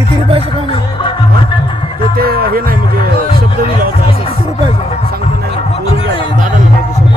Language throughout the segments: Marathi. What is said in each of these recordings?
किती रुपयाचं काम आहे? ते हे नाही म्हणजे शब्द दिला होता असं किती रुपयाचं? सांगता नाही बोलून घ्या दादाला माहिती शब्द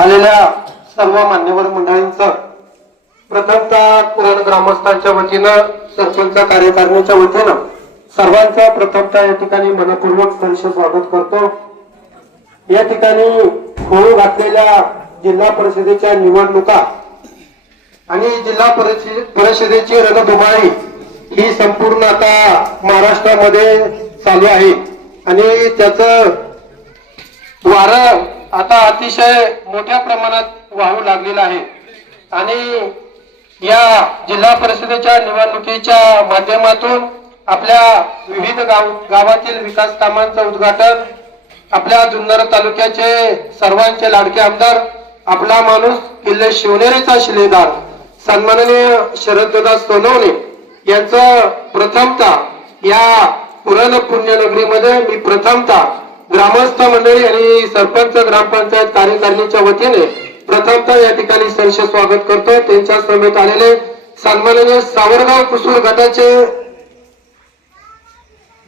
आलेल्या सर्व मान्यवर मंडळींचं प्रथमतः कुरण ग्रामस्थांच्या वतीनं सरपंच कार्यकारिणीच्या वतीनं सर्वांचं प्रथमतः या ठिकाणी मनपूर्वक सहर्ष स्वागत करतो। या ठिकाणी होऊ घातलेल्या जिल्हा परिषदेच्या निवडणुका आणि जिल्हा परिषदेची रणधुमाळी ही संपूर्ण आता महाराष्ट्रामध्ये चालू आहे आणि त्याचं वारं आता अतिशय मोठ्या प्रमाणात वाहू लागलेला आहे आणि या जिल्हा परिषदेच्या निवडणुकीच्या माध्यमातून आपल्या विविध गावातील विकास कामांचं उद्घाटन आपल्या जुन्नर तालुक्याचे सर्वांचे लाडके आमदार आपला माणूस किल्ले शिवनेरीचा शिलेदार सन्माननीय शरददादा सोनवणे यांचं प्रथमतः या पुरण पुण्यनगरीमध्ये मी प्रथमतः ग्रामस्थ मंडळी आणि सरपंच ग्रामपंचायत कार्यकारिणीच्या वतीने प्रथमतः या ठिकाणी सहर्ष स्वागत करतो। त्यांच्या समेत आलेले सन्माननीय सावरगाव कुसूर गटाचे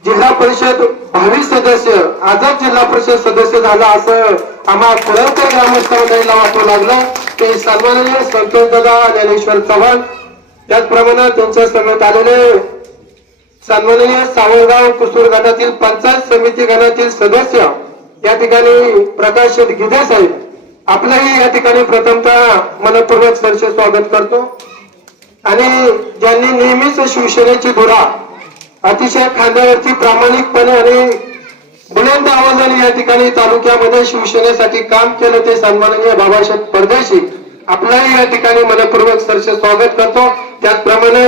जिल्हा परिषद भावी सदस्य आजच जिल्हा परिषद सदस्य झाला असं आम्हा पुरणकर ग्रामस्थ मंडळीला वाटू लागलं ते सन्माननीय संतोष दादा ज्ञानेश्वर चव्हाण त्याचप्रमाणे त्यांच्या समेत आलेले सन्माननीय सावरगाव कुसूर गटातील पंचायत समिती गणातील सदस्य या ठिकाणी प्रकाश गिदे साहेब आपलंही या ठिकाणी प्रथमतः मनपूर्वक सहर्ष स्वागत करतो आणि ज्यांनी नेहमीच शिवसेनेची धुरा अतिशय खांद्यावरती प्रामाणिकपणे आणि बुलंद आवाजाने या ठिकाणी तालुक्यामध्ये शिवसेनेसाठी काम केलं ते सन्माननीय बाबासाहेब परदेशी आपलंही या ठिकाणी मनपूर्वक सहर्ष स्वागत करतो। त्याचप्रमाणे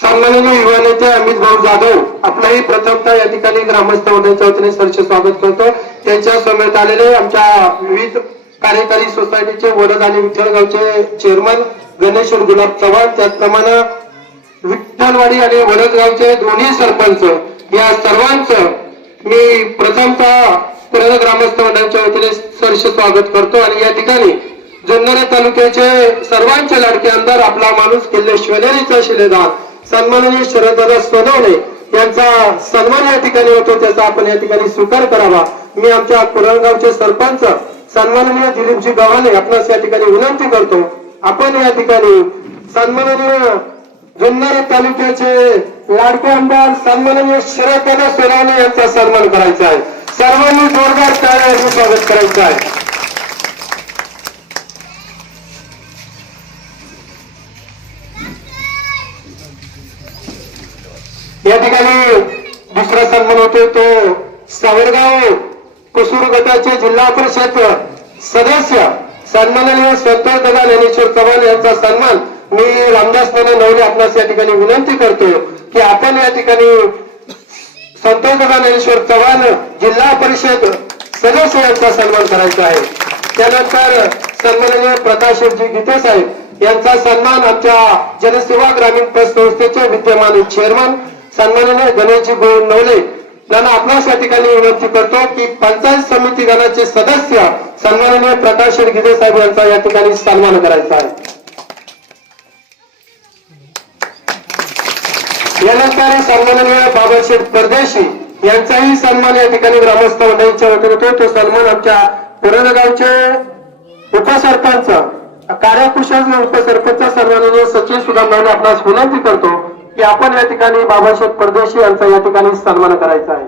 सन्माननीय युवा नेते अमित भाऊ जाधव आपलाही प्रथमतः या ठिकाणी ग्रामस्थ मंडळाच्या वतीने सहर्ष स्वागत करतो। त्यांच्या समेत आलेले आमच्या विविध कार्यकारी सोसायटीचे वडद आणि विठ्ठलगावचे चेअरमन गणेश्वर गुलाब चव्हाण त्याचप्रमाणे विठ्ठलवाडी आणि वडदगावचे दोन्ही सरपंच या सर्वांचं मी प्रथमतः पुरण ग्रामस्थ मंडळाच्या वतीने सहर्ष स्वागत करतो आणि या ठिकाणी जुन्नर तालुक्याचे सर्वांचे लाडके आमदार आपला माणूस किल्ले शिवनेरीचा शिलेदार सन्माननीय शरददादा सोनवणे यांचा सन्मान या ठिकाणी होतो त्याचा आपण या ठिकाणी स्वीकार करावा। मी आमच्या कुरणगावचे सरपंच सन्माननीय दिलीपजी गव्हाणे आपणास या ठिकाणी विनंती करतो आपण या ठिकाणी सन्माननीय जुन्नर तालुक्याचे लाडके आमदार सन्माननीय शरददादा सोनवणे यांचा सन्मान करायचा आहे. सर्वांनी जोरदार टाळ्यांनी स्वागत करायचं आहे. या ठिकाणी दुसरा सन्मान होतो तो सावरगाव कुसूर गटाचे जिल्हा परिषद सदस्य सन्माननीय संतोष दादा ज्ञानेश्वर चव्हाण यांचा सन्मान मी रामदास नाना नवले आपणास या ठिकाणी विनंती करतो की आपण या ठिकाणी संतोष दादा ज्ञानेश्वर चव्हाण जिल्हा परिषद सदस्य यांचा सन्मान करायचा आहे. त्यानंतर सन्माननीय प्रकाशजी गीते साहेब यांचा सन्मान आमच्या जनसेवा ग्रामीण पत संस्थेचे विद्यमान चेअरमन सन्माननीय गणेशजी गोविंद नवले यांना आपणास या ठिकाणी विनंती करतो की पंचायत समिती गणाचे सदस्य सन्माननीय प्रकाश गीते साहेब यांचा या ठिकाणी सन्मान करायचा आहे. यानंतर सन्माननीय बाबासाहेब परदेशी यांचाही सन्मान या ठिकाणी ग्रामस्थ मंडळींच्या वतीने होतो. तो सन्मान आमच्या पुरणगावचे उपसरपंच कार्यकुशल उपसरपंच सन्माननीय सचिन सुदामरावने आपणास विनंती करतो की आपण या ठिकाणी बाबासाहेब परदेशी यांचा या ठिकाणी सन्मान करायचा आहे.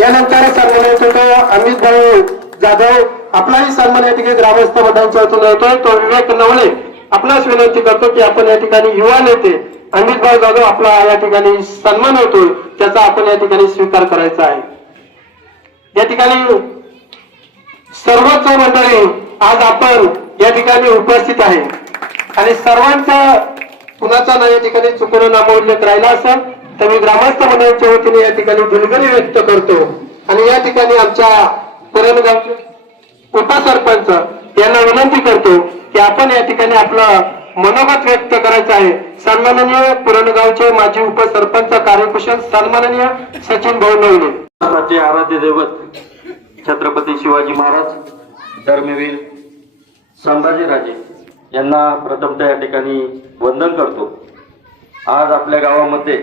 यानंतर सन्मानित होतो अमित भाऊ जाधव आपलाही सन्मान या ठिकाणी ग्रामस्थ मंडळांच्या वतीने होतोय. तो विवेक नवले आपणास विनंती करतो की आपण या ठिकाणी युवा नेते अमित भाऊ जाधव आपला या ठिकाणी सन्मान होतोय त्याचा आपण या ठिकाणी स्वीकार करायचा आहे. या ठिकाणी सर्वच मंडळी आज आपण या ठिकाणी उपस्थित आहे आणि सर्वांचा कुणाचा ना या ठिकाणी चुकून नामोल्लेख राहिला असेल तर मी ग्रामस्थ मंडळाच्या वतीने या ठिकाणी दिलगिरी व्यक्त करतो आणि या ठिकाणी आमच्या पुरणगावचे उपसरपंच यांना विनंती करतो की आपण या ठिकाणी आपलं मनोगत व्यक्त करायचं आहे. सन्माननीय पुरणगावचे माजी उपसरपंच कार्यकुशल सन्माननीय सचिन भाऊ नवले. आराध्य दैवत छत्रपती शिवाजी महाराज धर्मवीर संभाजीराजे यांना प्रथमतः या ठिकाणी वंदन करतो. आज आपल्या गावामध्ये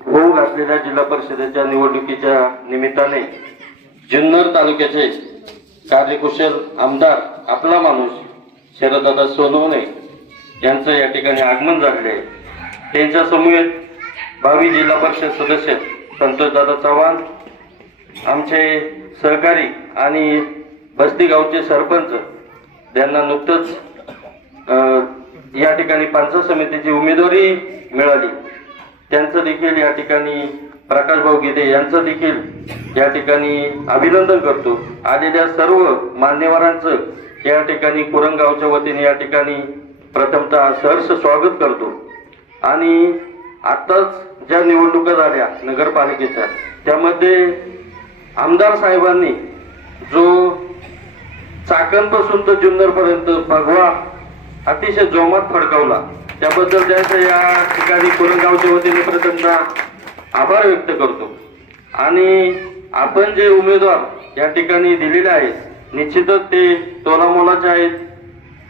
होऊ घातलेल्या जिल्हा परिषदेच्या निवडणुकीच्या निमित्ताने जुन्नर तालुक्याचे कार्यकुशल आमदार आपला माणूस शरददादा सोनवणे यांचं या ठिकाणी आगमन झालेले आहे. त्यांच्या समूहात भावी जिल्हा परिषद सदस्य संतोषदादा चव्हाण, आमचे सहकारी आणि बस्ती गावचे सरपंच त्यांना नुकतंच या ठिकाणी पंचायत समितीची उमेदवारी मिळाली त्यांचं देखील या ठिकाणी प्रकाश भाऊ गीते यांचं देखील या ठिकाणी अभिनंदन करतो. आलेल्या सर्व मान्यवरांचं या ठिकाणी पुरणगावच्या वतीने या ठिकाणी प्रथमतः सहर्ष स्वागत करतो. आणि आताच ज्या निवडणुका झाल्या नगरपालिकेच्या त्यामध्ये आमदार साहेबांनी जो चाकणपासून तर जुन्नर पर्यंत भगवा अतिशय जोमात फडकावला त्याबद्दल त्यांचं या ठिकाणी पुरणगावच्या वतीने प्रथमतः आभार व्यक्त करतो. आणि आपण जे उमेदवार या ठिकाणी दिलेले आहेत निश्चितच ते तोलामोलाचे आहेत.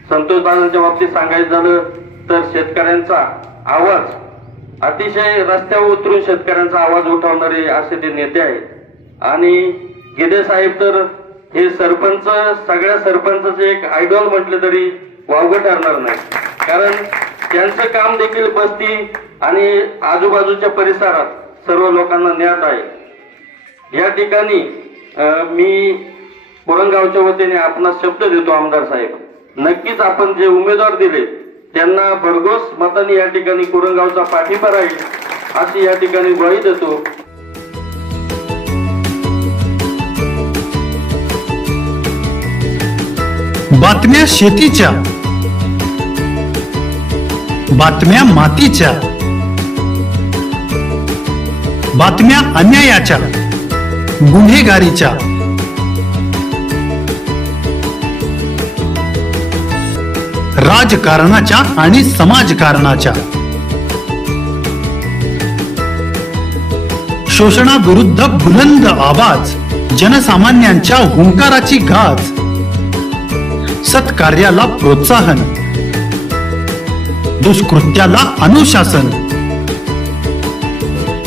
संतोष दादांच्या बाबतीत सांगायचं झालं तर शेतकऱ्यांचा आवाज अतिशय रस्त्यावर उतरून शेतकऱ्यांचा आवाज उठवणारे असे ते नेते आहेत. आणि गिदे साहेब तर हे सरपंच सगळ्या सरपंचाचे एक आयडॉल म्हटलं तरी वावगं ठरणार नाही, कारण त्यांचं काम देखील बस्ती आणि आजूबाजूच्या परिसरात सर्व लोकांना ज्ञात आहे. या ठिकाणी मी पुरणगावच्या वतीने आपणास शब्द देतो आमदार साहेब, नक्कीच आपण जे उमेदवार दिले त्यांना भरघोस मतांनी या ठिकाणी पुरणगावचा पाठिंबा राहील अशी या ठिकाणी ग्वाही देतो. बातम्या शेतीच्या, बातम्या मातीच्या, बातम्या अन्यायाच्या, गुन्हेगारीच्या, राजकारणाच्या आणि समाजकारणाच्या, शोषणाविरुद्ध बुलंद आवाज, जनसामान्यांच्या हुंकाराची गाज, सत्कार्याला प्रोत्साहन, दुष्कृत्याला अनुशासन,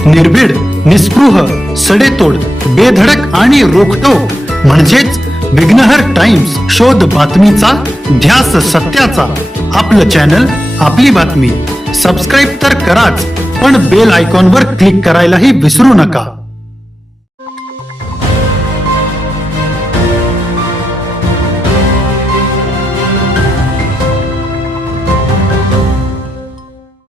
निर्भीड, निस्पृह, सडेतोड, बेधडक आणि रोखठोक म्हणजेच विघ्नहर टाइम्स, शोध बातमीचा, ध्यास सत्याचा. आपलं चॅनल, आपली बातमी. सबस्क्राईब तर कराच, पण बेल आयकॉनवर क्लिक करायलाही विसरू नका.